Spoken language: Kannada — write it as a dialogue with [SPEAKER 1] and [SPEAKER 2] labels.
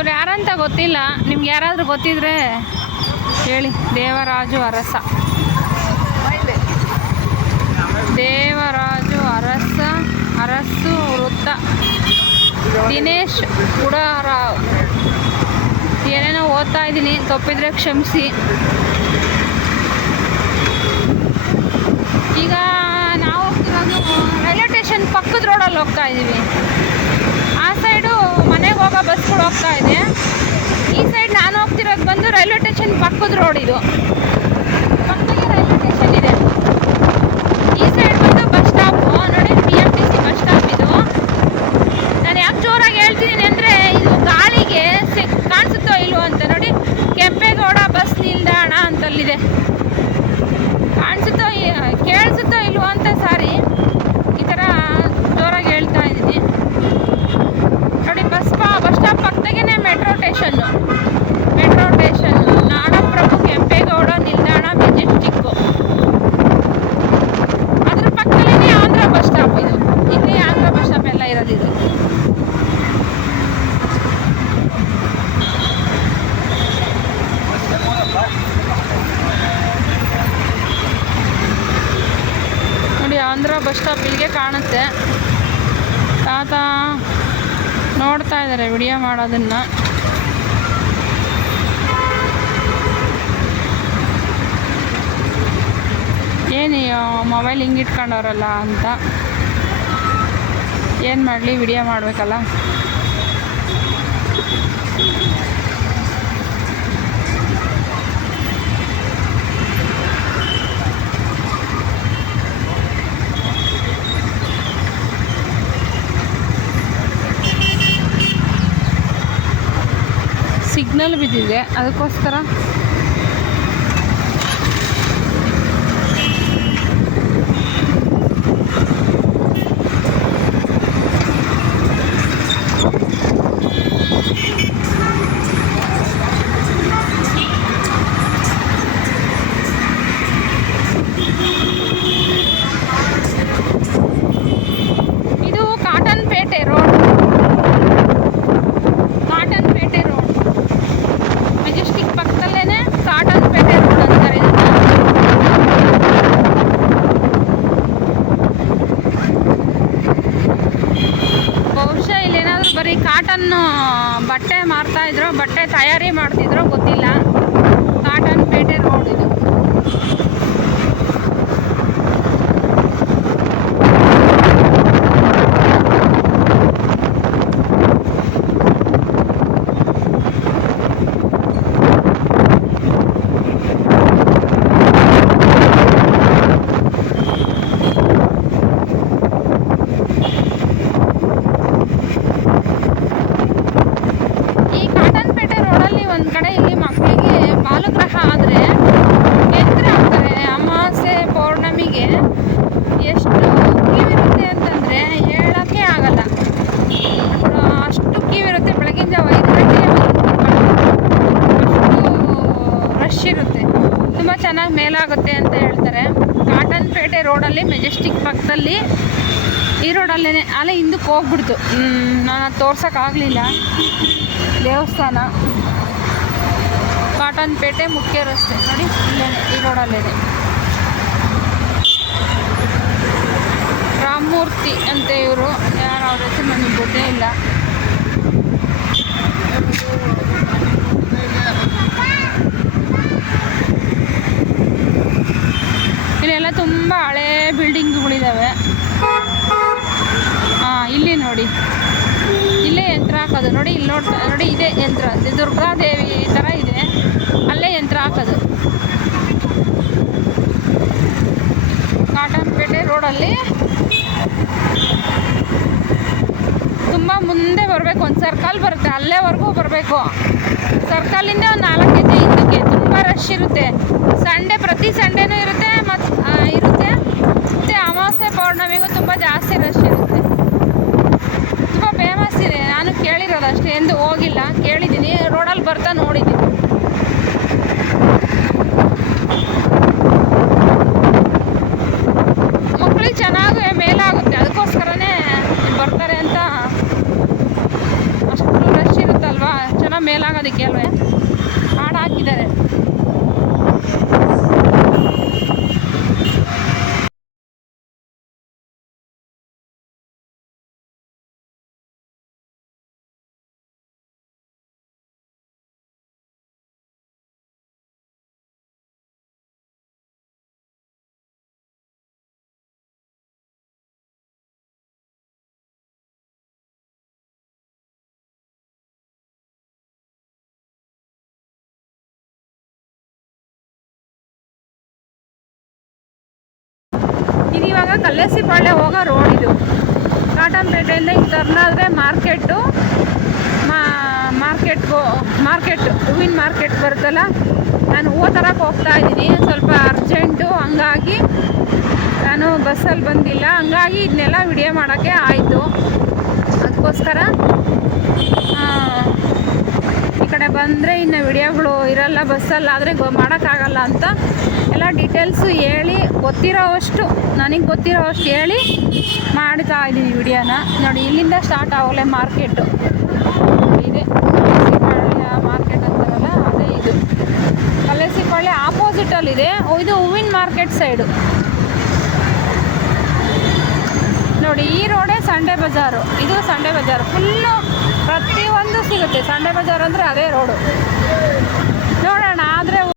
[SPEAKER 1] ಇವ್ರು ಯಾರಂತ ಗೊತ್ತಿಲ್ಲ. ನಿಮ್ಗೆ ಯಾರಾದರೂ ಗೊತ್ತಿದ್ರೆ ಹೇಳಿ. ದೇವರಾಜು ಅರಸ. ದೇವರಾಜು ಅರಸ, ಅರಸು ವೃತ್ತ. ದಿನೇಶ್ ಉಡಾರಾವ್. ಏನೇನೋ ಓದ್ತಾ ಇದ್ದೀನಿ. ತಪ್ಪಿದ್ರೆ ಕ್ಷಮಿಸಿ. ಈಗ ನಾವು ರೈಲ್ವೆ ಸ್ಟೇಷನ್ ಪಕ್ಕದ ರೋಡಲ್ಲಿ ಹೋಗ್ತಾ ಇದ್ದೀವಿ. ಹೋಗೋ ಬಸ್ಗಳು ಹೋಗ್ತಾ ಇದೆ. ಈ ಸೈಡ್ ನಾನು ಹೋಗ್ತಿರೋದು ಬಂದು ರೈಲ್ವೆ ಸ್ಟೇಷನ್ ಪಕ್ಕದ ರೋಡ್ ಇದು ಪಕ್ಕದಲ್ಲಿ ರೈಲ್ವೆ ಸ್ಟೇಷನ್ ಇದೆ ಈ ಸೈಡ್ ಬಂದು ಬಸ್ ಸ್ಟಾಪು ನೋಡಿ B M T C bus stop ಇದು ನಾನು ಯಾಕೆ ಜೋರಾಗಿ ಹೇಳ್ತಿದ್ದೀನಿ ಅಂದರೆ ಇದು ಗಾಳಿಗೆ ಸಿ ಕಾಣಿಸುತ್ತೋ ಇಲ್ವೋ ಅಂತ ನೋಡಿ ಕೆಂಪೇಗೌಡ ಬಸ್ ನಿಲ್ದಾಣ ಅಂತಲ್ಲಿದೆ ಕಾಣಿಸುತ್ತೋ ಇ- ಕೇಳಿಸುತ್ತೋ ಇಲ್ವೋ ಅಂತ ಸಾರಿ ಈ ಥರ ಜೋರಾಗಿ ಹೇಳ್ತಾ ಇದ್ದೀನಿ ನೋಡಿ ಬಸ್ ಪಾ bus stop ಪಕ್ಕದಾಗೇ metro station metro station Nadaprabhu Kempegowda ನಿಲ್ದಾಣ ಮೆಜೆಸ್ಟಿಕ್ಕು ಅದ್ರ ಪಕ್ಕದಲ್ಲೇ ಆಂಧ್ರ ಬಸ್ ಸ್ಟಾಪ್ ಇದು ಇಲ್ಲಿ ಆಂಧ್ರ ಬಸ್ ಸ್ಟಾಪ್ ಎಲ್ಲ ಇರೋದು ಇದು ನೋಡಿ ಆಂಧ್ರ ಬಸ್ ಸ್ಟಾಪ್ ಇಲ್ಲಿಗೆ ಕಾಣುತ್ತೆ. ತಾತ ನೋಡ್ತಾ ಇದ್ದಾರೆ ವಿಡಿಯೋ ಮಾಡೋದನ್ನ. ಏನು ಮೊಬೈಲ್ ಹಿಂಗೆ ಇಟ್ಕೊಂಡವ್ರಲ್ಲ ಅಂತ. ಏನು ಮಾಡಲಿ, ವಿಡಿಯೋ ಮಾಡಬೇಕಲ್ಲ. ಸಿಗ್ನಲ್ ಬಿದ್ದಿದೆ. ಅದಕ್ಕೋಸ್ಕರ ಬಟ್ಟೆ ಮಾರ್ತಾ ಇದ್ರು ಬಟ್ಟೆ ತಯಾರಿ ಮಾಡ್ತಿದ್ರು ಗೊತ್ತಿಲ್ಲ ಕಾಟನ್ ಪೇಟೆ ರೋಡ್ ಇದು ಈ ಕಾಟನ್ ಪೇಟೆ ರೋಡಲ್ಲಿ ಒಂದು ಕಡೆ ಇಲ್ಲಿ ಮಕ್ಕಳಿಗೆ ಬಾಲಗ್ರಹ ಆದರೆ ಎತ್ತರ ಆಗ್ತಾರೆ ಅಮಾವಾಸ್ಯೆ ಪೌರ್ಣಮಿಗೆ ಎಷ್ಟು ಕೀವಿರುತ್ತೆ ಅಂತಂದರೆ ಹೇಳೋಕ್ಕೆ ಆಗಲ್ಲ ಆ, ಅಷ್ಟು ಕೀವಿರುತ್ತೆ ಬೆಳಗಿನ ಜಾವ ಐದು ಗಂಟೆ ಅಷ್ಟು ರಶ್ ಇರುತ್ತೆ ತುಂಬ ಚೆನ್ನಾಗಿ ಮೇಲಾಗುತ್ತೆ ಅಂತ ಹೇಳ್ತಾರೆ ಕಾಟನ್ ಪೇಟೆ ರೋಡಲ್ಲಿ ಮೆಜೆಸ್ಟಿಕ್ ಪಕ್ಕದಲ್ಲಿ ಈ ರೋಡಲ್ಲೇ ಅಲ್ಲೇ ಹಿಂದಕ್ಕೆ ಹೋಗ್ಬಿಡ್ತು. ನಾನು ಅದು ತೋರ್ಸೋಕ್ಕಾಗಲಿಲ್ಲ ದೇವಸ್ಥಾನ. ಕಾಟನ್ ಪೇಟೆ ಮುಖ್ಯ ರಸ್ತೆ. ನೋಡಿ ಇಲ್ಲೇ ಈ ರೋಡಲ್ಲೇ ರಾಮಮೂರ್ತಿ ಅಂತ ಇವರು. ಯಾರು ಅವ್ರ ಹೆಸರು ನನಗೆ ಗೊತ್ತೇ ಇಲ್ಲ ಇಲ್ಲೆಲ್ಲ ತುಂಬ ಹಳೇ ಬಿಲ್ಡಿಂಗ್ಗಳಿದ್ದಾವೆ ಹಾಂ ಇಲ್ಲಿ ನೋಡಿ ಇಲ್ಲೇ ಯಂತ್ರ ಹಾಕೋದು. ನೋಡಿ, ಇಲ್ಲಿ ನೋಡ್ತಾ ನೋಡಿ, ಇದೆ ಯಂತ್ರ. ದುರ್ಗಾದೇವಿ ಥರ ಇದೆ. ಅಲ್ಲೇ ಯಂತ್ರ ಹಾಕೋದು. ಕಾಟನ್ ಪೇಟೆ ರೋಡಲ್ಲಿ. ತುಂಬ ಮುಂದೆ ಬರಬೇಕು, ಒಂದು ಸರ್ಕಲ್ ಬರುತ್ತೆ. ಅಲ್ಲೇವರೆಗೂ ಬರಬೇಕು. ಸರ್ಕಲಿಂದ ಒಂದು ನಾಲ್ಕು ಹೆಜ್ಜೆ ಹಿಂದಕ್ಕೆ ತುಂಬ ರಶ್ ಇರುತ್ತೆ. ಸಂಡೇ, ಪ್ರತಿ ಸಂಡೇನೂ ಇರುತ್ತೆ ಮತ್ತು ಇರುತ್ತೆ. ಮತ್ತು ಅಮಾವಾಸ್ಯೆ, ಪೌರ್ಣಮಿಗೂ ತುಂಬ ಜಾಸ್ತಿ ರಶ್ ಇರುತ್ತೆ ತುಂಬ ಫೇಮಸ್ ಇದೆ ಕೇಳಿರೋದು ಅಷ್ಟೇ ಎಂದು ಹೋಗಿಲ್ಲ. ಕೇಳಿದ್ದೀನಿ, ರೋಡಲ್ಲಿ ಬರ್ತಾ ನೋಡಿದ್ದೀನಿ. ಮಕ್ಕಳಿಗೆ ಚೆನ್ನಾಗಿ ಮೇಲಾಗುತ್ತೆ, ಅದಕ್ಕೋಸ್ಕರನೇ ಬರ್ತಾರೆ ಅಂತ ಅಷ್ಟು ರಶ್ ಇರುತ್ತಲ್ವಾ? ಚೆನ್ನಾಗಿ ಮೇಲಾಗೋದಕ್ಕೆ ಅಲ್ವೇ? ಹಾಡು ಹಾಕಿದ್ದಾರೆ. ಇವಾಗ ಕಲ್ಲೇಸಿಪಾಳ್ಯ ಹೋಗೋ ರೋಡ್ ಇದು. ಕಾಟನ್ಪೇಟೆಯಿಂದ ಹಿಂಗೆ ಟರ್ನಾದರೆ ಮಾರ್ಕೆಟು ಮಾರ್ಕೆಟ್ಗೋ ಮಾರ್ಕೆಟ್, ಹೂವಿನ ಮಾರ್ಕೆಟ್ ಬರುತ್ತಲ್ಲ, ನಾನು ಹೂವು ತರಕ್ಕೆ ಹೋಗ್ತಾ ಇದ್ದೀನಿ. ಸ್ವಲ್ಪ ಅರ್ಜೆಂಟು ಹಂಗಾಗಿ ನಾನು ಬಸ್ಸಲ್ಲಿ ಬಂದಿಲ್ಲ. ಹಂಗಾಗಿ ಇದನ್ನೆಲ್ಲ ವಿಡಿಯೋ ಮಾಡೋಕ್ಕೆ ಆಯಿತು. ಅದಕ್ಕೋಸ್ಕರ ಬಂದರೆ ಇನ್ನು ವಿಡಿಯೋಗಳು ಇರಲ್ಲ, ಬಸ್ಸಲ್ಲಿ ಆದರೆ ಮಾಡೋಕ್ಕಾಗಲ್ಲ ಅಂತ ಎಲ್ಲ ಡೀಟೇಲ್ಸು ಹೇಳಿ ಗೊತ್ತಿರೋವಷ್ಟು, ನನಗೆ ಗೊತ್ತಿರೋವಷ್ಟು ಹೇಳಿ ಮಾಡ್ತಾ ಇದ್ದೀನಿ ವಿಡಿಯೋನ. ನೋಡಿ, ಇಲ್ಲಿಂದ ಸ್ಟಾರ್ಟ್ ಆಗೋಲೆ ಮಾರ್ಕೆಟು ಇದೆ. ಮಾರ್ಕೆಟ್ ಅಂತಾರಲ್ಲ, ಅದೇ ಇದು. ಕಲೇಸಿಪಾಳ್ಯ ಆಪೋಸಿಟಲ್ಲಿದೆ ಇದು. ಹೂವಿನ ಮಾರ್ಕೆಟ್ ಸೈಡು ನೋಡಿ, ಈ ರೋಡೇ ಸಂಡೆ ಬಜಾರು ಇದು ಸಂಡೆ ಬಜಾರು ಫುಲ್ಲು ಪ್ರತಿಯೊಂದು ಸಿಗುತ್ತೆ. ಸಂಡೆ ಬಜಾರ್ ಅಂದರೆ ಅದೇ ರೋಡು.